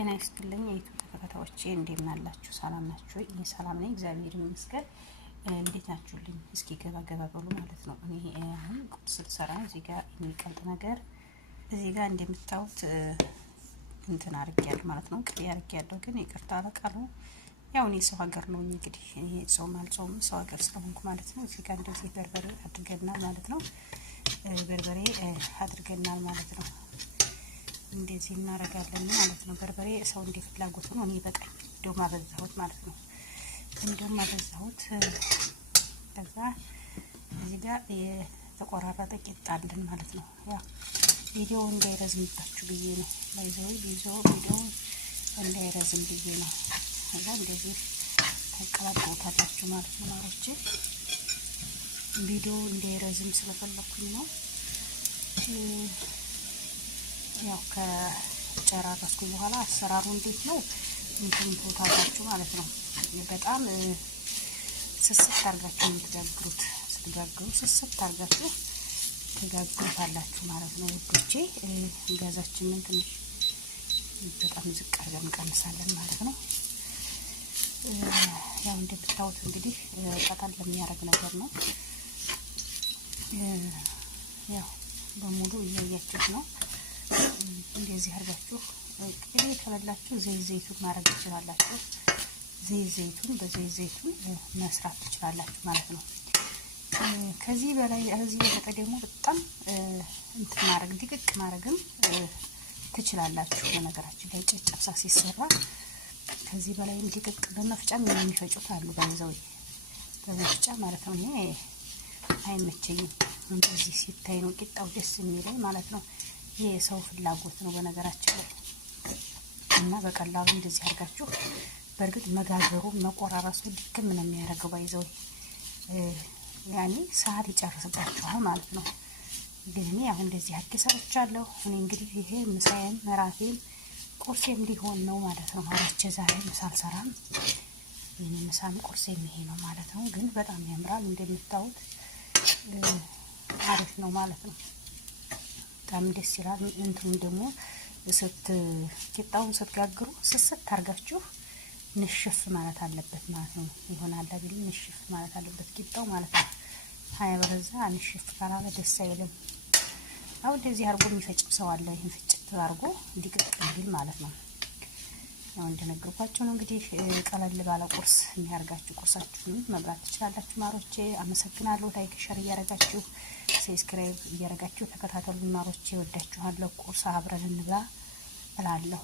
ጤና ይስጥልኝ የዩቲዩብ ተከታታዮቼ እንደምን አላችሁ? ሰላም ናችሁ? እኔ ሰላም ነኝ፣ እግዚአብሔር ይመስገን። እንዴት ናችሁልኝ? እስኪ ገባ በሉ ማለት ነው። እኔ አሁን ቁርስ ልሰራ እዚህ ጋር የሚቀልጥ ነገር እዚህ ጋር እንደምታዩት እንትን አድርጌያለሁ ማለት ነው። ቅቤ አድርጌያለሁ፣ ግን ይቅርታ በቃሉ ያው እኔ ሰው ሀገር ነው እንግዲህ ይሄ ጾም አልጾም ሰው ሀገር ስለሆንኩ ማለት ነው። እዚህ ጋር እንደዚህ በርበሬ አድርገናል ማለት ነው። በርበሬ አድርገናል ማለት ነው። እንደዚህ እናረጋለን ማለት ነው። በርበሬ ሰው እንደ ፍላጎቱ ነው። እኔ በቃኝ እንደውም አበዛሁት ማለት ነው። እንደውም አበዛሁት። ከዛ እዚህ ጋር የተቆራረጠ ቂጣ አለን ማለት ነው። ያው ቪዲዮ እንዳይረዝምባችሁ ብዬ ነው። ቪዲዮ እንዳይረዝም ብዬ ነው። ከዛ እንደዚህ ታቀላቅሉታላችሁ ማለት ነው። ማሮቼ ቪዲዮ እንዳይረዝም ስለፈለኩኝ ነው። ያው ከጨራረስኩ በኋላ አሰራሩ እንዴት ነው እንትን ታውቃላችሁ ማለት ነው። በጣም ስስት አድርጋችሁ የምትጋግሩት ስትጋግሩ ስስት አድርጋችሁ ትጋግሩታላችሁ ማለት ነው ውዶቼ። ጋዛችንን ትንሽ በጣም ዝቅ አድርገን እንቀንሳለን ማለት ነው። ያው እንደምታዩት እንግዲህ ቀጠል ለሚያደርግ ነገር ነው። ያው በሙሉ እያያችሁት ነው። እንደዚህ አድርጋችሁ ቅቤ ከበላችሁ ዘይቱን ማድረግ ትችላላችሁ። ዘይቱን በዘይቱን መስራት ትችላላችሁ ማለት ነው። ከዚህ በላይ እዚህ በለጠ ደግሞ በጣም እንትን ማድረግ ድቅቅ ማድረግም ትችላላችሁ። በነገራችን ላይ ጨጨብሳ ሲሰራ ከዚህ በላይ ድቅቅ በመፍጫም የሚፈጩት አሉ። ባይዘው በመፍጫ ማለት ነው። እኔ አይመቸኝም። እንደዚህ ሲታይ ነው ቂጣው ደስ የሚለኝ ማለት ነው። የሰው ፍላጎት ነው በነገራችን ላይ እና በቀላሉ እንደዚህ አድርጋችሁ በእርግጥ መጋገሩ መቆራረሱ ድክም ነው የሚያደርገው። ባይዘው ያኔ ሰዓት ይጨርስባችኋል ማለት ነው። ግን እኔ አሁን እንደዚህ አድርጌ ሰርቻለሁ። እኔ እንግዲህ ይሄ ምሳዬም እራቴም ቁርሴም ሊሆን ነው ማለት ነው። ማለች ዛሬ ምሳ አልሰራም። የኔ ምሳም ቁርሴም ይሄ ነው ማለት ነው። ግን በጣም ያምራል እንደምታዩት አሪፍ ነው ማለት ነው። በጣም ደስ ይላል። እንትኑ ደግሞ ቂጣውን ስትጋግሩ ስስት አድርጋችሁ ንሽፍ ማለት አለበት ማለት ነው። ይሆናል አይደል? ንሽፍ ማለት አለበት ቂጣው ማለት ነው። በለዛ ንሽፍ ካላለ ደስ አይልም። አሁን እንደዚህ አድርጎ የሚፈጭ ሰው አለ። ይሄን ፍጭት አድርጎ እንዲቅቅ እንዲል ማለት ነው። ያው እንደነገርኳችሁ ነው እንግዲህ ቀለል ባለ ቁርስ የሚያርጋችሁ ቁርሳችሁን መብላት ትችላላችሁ ማሮቼ። አመሰግናለሁ። ላይክ ሸር እያረጋችሁ ሰብስክራይብ እያረጋችሁ ተከታተሉ ማሮቼ። ወዳችኋለሁ። ቁርስ አብረን እንብላ እላለሁ።